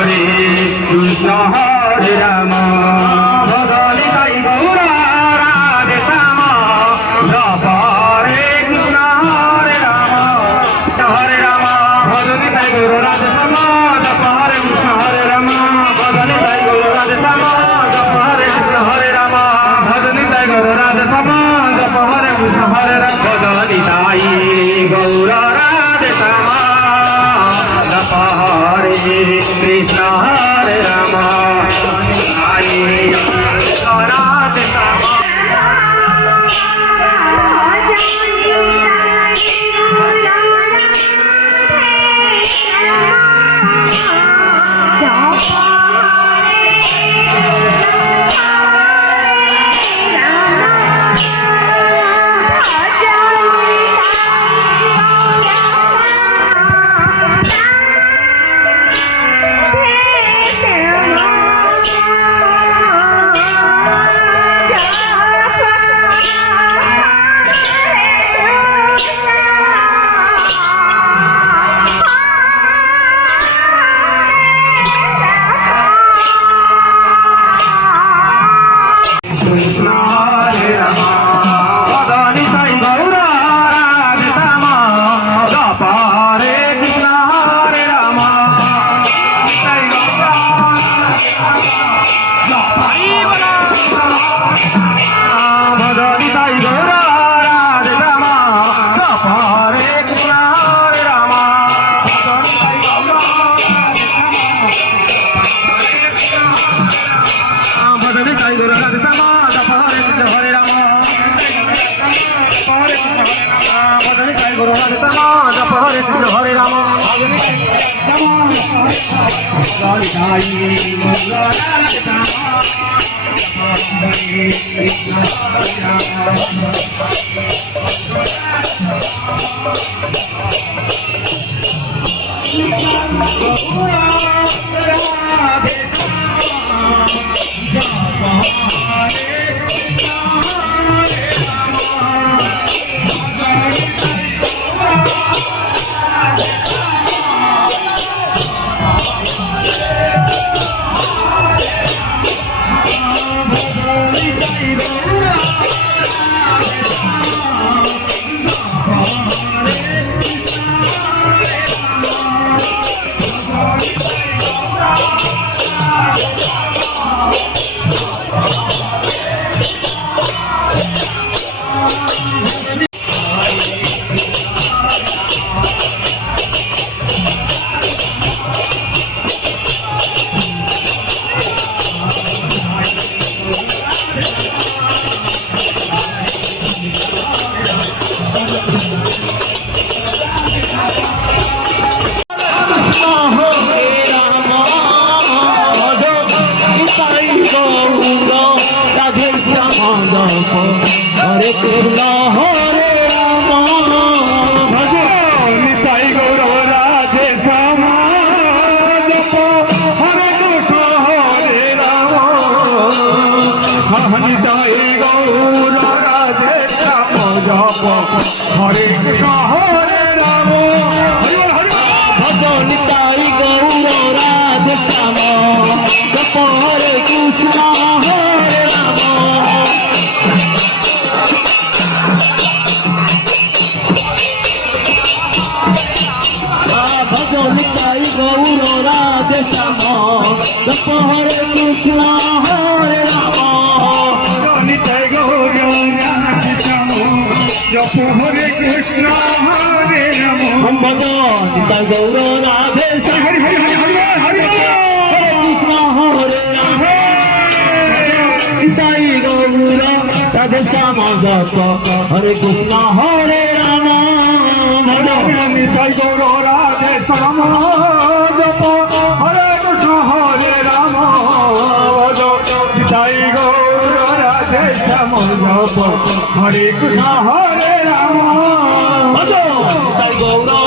হরে কৃষ্ণ হরে রাম ভজনি তাই গৌর রাধে শ্যাম জপ হরে কৃষ্ণ হরে রাম ভজনি তাই গৌর রাধে শ্যাম জপ হরে কৃষ্ণ হরে রাম ভজনি তাই গৌর রাধে শ্যাম জপ হরে কৃষ্ণ হরে রাম ভজনি তাই গৌর রাধে শ্যাম জপ হরে কৃষ্ণ হরে রাম ভজনি তাই গৌর রাধে শ্যাম জপ হরে কৃষ্ণ হরে রাম রাধে শ্যাম हरे राम हरे कृष्ण हरे राम भजो निताई गौर राधे श्याम जप हरे कृष्ण हरे राम निताई गौर राधे श्याम जप हरे कृष्ण हरे राम भजो निताई गौर राधे श्याम जप हरे कृष्ण हरे राम निताई गौर राधे श्याम जप हरे कृष्ण हरे राम निताई गौर राधे श्याम जप हरे कृष्ण हरे राम निताई गौर राधे श्याम हरे कृष्ण हरे राम निताई गौर राधे श्याम जप हरे कृष्ण हरे राम निताई गौर राधे श्याम जप हरे कृष्ण हरे राम निताई गौर राधे श्याम जप हरे कृष्ण हरे राम निताई गौर